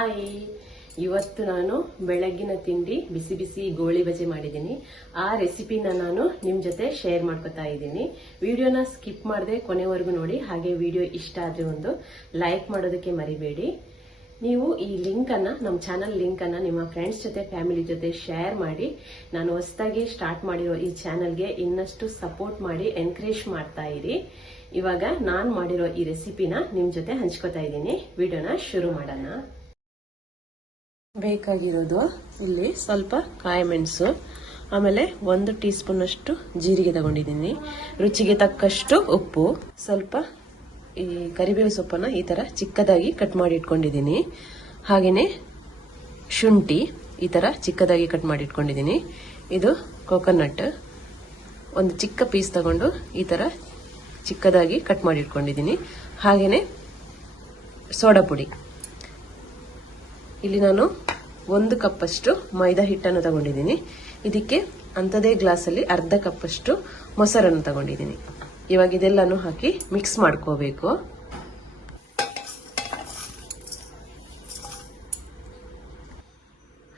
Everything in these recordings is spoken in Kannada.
ಹಾಯ್, ಇವತ್ತು ನಾನು ಬೆಳಗ್ಗಿನ ತಿಂಡಿ ಬಿಸಿ ಬಿಸಿ ಗೋಳಿ ಬಜೆ ಮಾಡಿದ್ದೀನಿ. ಆ ರೆಸಿಪಿನ ನಾನು ನಿಮ್ ಜೊತೆ ಶೇರ್ ಮಾಡ್ಕೊತಾ ಇದ್ದೀನಿ. ವಿಡಿಯೋನ ಸ್ಕಿಪ್ ಮಾಡದೆ ಕೊನೆವರೆಗೂ ನೋಡಿ. ಹಾಗೆ ವಿಡಿಯೋ ಇಷ್ಟ ಆದ್ರೆ ಒಂದು ಲೈಕ್ ಮಾಡೋದಕ್ಕೆ ಮರಿಬೇಡಿ. ನೀವು ಈ ಲಿಂಕ್ ಅನ್ನ, ನಮ್ಮ ಚಾನಲ್ ಲಿಂಕ್ ಅನ್ನ ನಿಮ್ಮ ಫ್ರೆಂಡ್ಸ್ ಜೊತೆ, ಫ್ಯಾಮಿಲಿ ಜೊತೆ ಶೇರ್ ಮಾಡಿ. ನಾನು ಹೊಸದಾಗಿ ಸ್ಟಾರ್ಟ್ ಮಾಡಿರೋ ಈ ಚಾನಲ್ಗೆ ಇನ್ನಷ್ಟು ಸಪೋರ್ಟ್ ಮಾಡಿ ಎನ್ಕರೇಜ್ ಮಾಡ್ತಾ ಇರಿ. ಇವಾಗ ನಾನ್ ಮಾಡಿರೋ ಈ ರೆಸಿಪಿನ ನಿಮ್ ಜೊತೆ ಹಂಚ್ಕೋತಾ ಇದ್ದೀನಿ. ವಿಡಿಯೋನ ಶುರು ಮಾಡೋಣ. ಬೇಕಾಗಿರೋದು ಇಲ್ಲಿ ಸ್ವಲ್ಪ ಕಾಯಿ ಮೆಣಸು, ಆಮೇಲೆ 1 ಟೀ ಸ್ಪೂನ್ ಅಷ್ಟು ಜೀರಿಗೆ ತಗೊಂಡಿದ್ದೀನಿ, ರುಚಿಗೆ ತಕ್ಕಷ್ಟು ಉಪ್ಪು, ಸ್ವಲ್ಪ ಈ ಕರಿಬೇವು ಸೊಪ್ಪನ್ನ ಈ ತರ ಚಿಕ್ಕದಾಗಿ ಕಟ್ ಮಾಡಿ ಇಟ್ಕೊಂಡಿದ್ದೀನಿ. ಹಾಗೇನೆ ಶುಂಠಿ ಈ ತರ ಚಿಕ್ಕದಾಗಿ ಕಟ್ ಮಾಡಿ ಇಟ್ಕೊಂಡಿದ್ದೀನಿ. ಇದು ಕೋಕೋನಟ್, ಒಂದು ಚಿಕ್ಕ ಪೀಸ್ ತಗೊಂಡು ಈ ತರ ಚಿಕ್ಕದಾಗಿ ಕಟ್ ಮಾಡಿ ಇಟ್ಕೊಂಡಿದ್ದೀನಿ. ಹಾಗೇನೆ ಸೋಡಾ ಪುಡಿ, ಇಲ್ಲಿ ನಾನು 1 ಕಪ್ ಅಷ್ಟು ಮೈದಾ ಹಿಟ್ಟನ್ನು ತಗೊಂಡಿದ್ದೀನಿ. ಇದಕ್ಕೆ ಅಂಥದೇ ಗ್ಲಾಸಲ್ಲಿ ಅರ್ಧ ಕಪ್ ಅಷ್ಟು ಮೊಸರನ್ನು ತಗೊಂಡಿದ್ದೀನಿ. ಇವಾಗ ಇದೆಲ್ಲಾನು ಹಾಕಿ ಮಿಕ್ಸ್ ಮಾಡ್ಕೋಬೇಕು.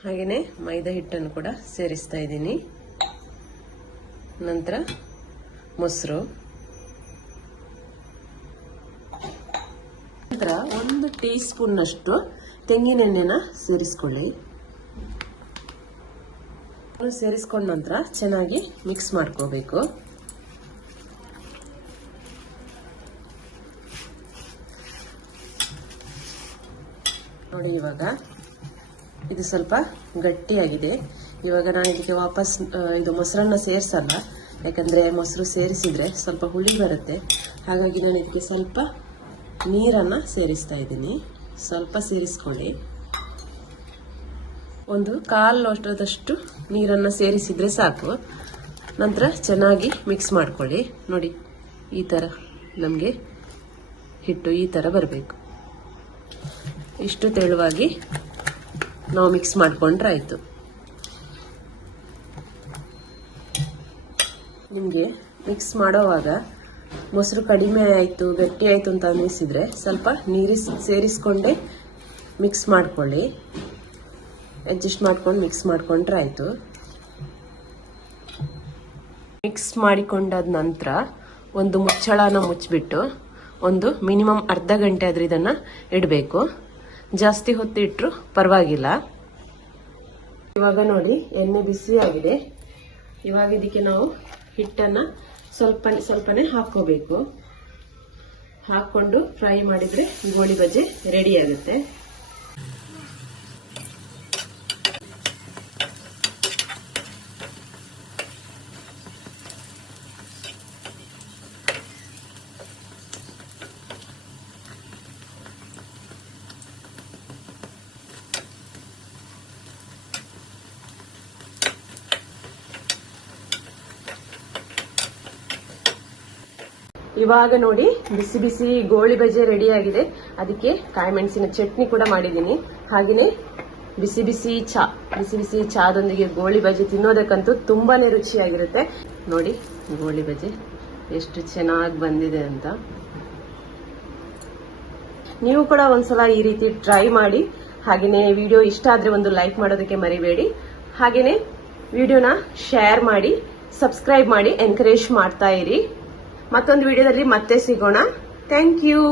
ಹಾಗೇನೆ ಮೈದಾ ಹಿಟ್ಟನ್ನು ಕೂಡ ಸೇರಿಸ್ತಾ ಇದ್ದೀನಿ. ನಂತರ ಮೊಸರು, ನಂತರ 1 ಟೀ ಸ್ಪೂನ್ ಅಷ್ಟು ತೆಂಗಿನೆಣ್ಣೆನ ಸೇರಿಸ್ಕೊಳ್ಳಿ. ಸೇರಿಸ್ಕೊಂಡ ನಂತರ ಚೆನ್ನಾಗಿ ಮಿಕ್ಸ್ ಮಾಡ್ಕೋಬೇಕು. ನೋಡಿ, ಇವಾಗ ಇದು ಸ್ವಲ್ಪ ಗಟ್ಟಿಯಾಗಿದೆ. ಇವಾಗ ನಾನು ಇದಕ್ಕೆ ವಾಪಸ್ ಇದು ಮೊಸರನ್ನ ಸೇರಿಸಲ್ಲ, ಯಾಕಂದ್ರೆ ಮೊಸರು ಸೇರಿಸಿದ್ರೆ ಸ್ವಲ್ಪ ಹುಳಿ ಬರುತ್ತೆ. ಹಾಗಾಗಿ ನಾನು ಇದಕ್ಕೆ ಸ್ವಲ್ಪ ನೀರನ್ನ ಸೇರಿಸ್ತಾ ಇದ್ದೀನಿ. ಸ್ವಲ್ಪ ಸೇರಿಸ್ಕೊಳ್ಳಿ. 1/4 ಲೋಟದಷ್ಟು ನೀರನ್ನ ಸೇರಿಸಿದ್ರೆ ಸಾಕು. ನಂತರ ಚೆನ್ನಾಗಿ ಮಿಕ್ಸ್ ಮಾಡ್ಕೊಳ್ಳಿ. ನೋಡಿ, ಈ ತರ ನಮಗೆ ಹಿಟ್ಟು ಈ ತರ ಬರಬೇಕು. ಇಷ್ಟು ತೆಳುವಾಗಿ ನಾವು ಮಿಕ್ಸ್ ಮಾಡ್ಕೊಂಡ್ರೆ ಆಯ್ತು. ನಿಮಗೆ ಮಿಕ್ಸ್ ಮಾಡೋವಾಗ ಮೊಸರು ಕಡಿಮೆ ಆಯಿತು, ಗಟ್ಟಿ ಆಯಿತು ಅಂತ ಅನ್ನಿಸಿದ್ರೆ ಸ್ವಲ್ಪ ನೀರು ಸೇರಿಸ್ಕೊಂಡೆ ಮಿಕ್ಸ್ ಮಾಡ್ಕೊಳ್ಳಿ. ಅಡ್ಜಸ್ಟ್ ಮಾಡ್ಕೊಂಡು ಮಿಕ್ಸ್ ಮಾಡ್ಕೊಂಡ್ರೆ ಆಯಿತು. ಮಿಕ್ಸ್ ಮಾಡಿಕೊಂಡಾದ ನಂತರ ಒಂದು ಮುಚ್ಚಳನ ಮುಚ್ಚಿಬಿಟ್ಟು ಒಂದು ಮಿನಿಮಮ್ ಅರ್ಧ ಗಂಟೆ ಆದ್ರೆ ಇದನ್ನು ಇಡಬೇಕು. ಜಾಸ್ತಿ ಹೊತ್ತು ಇಟ್ಟರು ಪರವಾಗಿಲ್ಲ. ಇವಾಗ ನೋಡಿ, ಎಣ್ಣೆ ಬಿಸಿ ಆಗಿದೆ. ಇವಾಗ ಇದಕ್ಕೆ ನಾವು ಹಿಟ್ಟನ್ನು ಸ್ವಲ್ಪನೇ ಹಾಕೋಬೇಕು. ಹಾಕೊಂಡು ಫ್ರೈ ಮಾಡಿದ್ರೆ ಗೋಳಿ ಬಜೆ ರೆಡಿ ಆಗುತ್ತೆ. ಇವಾಗ ನೋಡಿ, ಬಿಸಿ ಬಿಸಿ ಗೋಳಿ ಬಜೆ ರೆಡಿ ಆಗಿದೆ. ಅದಕ್ಕೆ ಕಾಯಿ ಮೆಣಸಿನ ಚಟ್ನಿ ಕೂಡ ಮಾಡಿದ್ದೀನಿ. ಹಾಗೆಯೇ ಬಿಸಿ ಬಿಸಿ ಚಾದೊಂದಿಗೆ ಗೋಳಿ ಬಜೆ ತಿನ್ನೋದಕ್ಕಂತೂ ತುಂಬಾನೇ ರುಚಿಯಾಗಿರುತ್ತೆ. ನೋಡಿ, ಗೋಳಿ ಬಜೆ ಎಷ್ಟು ಚೆನ್ನಾಗಿ ಬಂದಿದೆ ಅಂತ. ನೀವು ಕೂಡ ಒಂದ್ಸಲ ಈ ರೀತಿ ಟ್ರೈ ಮಾಡಿ. ಹಾಗೆಯೇ ವಿಡಿಯೋ ಇಷ್ಟ ಆದ್ರೆ ಒಂದು ಲೈಕ್ ಮಾಡೋದಕ್ಕೆ ಮರಿಬೇಡಿ. ಹಾಗೆಯೇ ವಿಡಿಯೋನ ಶೇರ್ ಮಾಡಿ, ಸಬ್ಸ್ಕ್ರೈಬ್ ಮಾಡಿ, ಎನ್ಕರೇಜ್ ಮಾಡ್ತಾ ಇರಿ. ಮತ್ತೊಂದು ವಿಡಿಯೋದಲ್ಲಿ ಮತ್ತೆ ಸಿಗೋಣ. Thank you.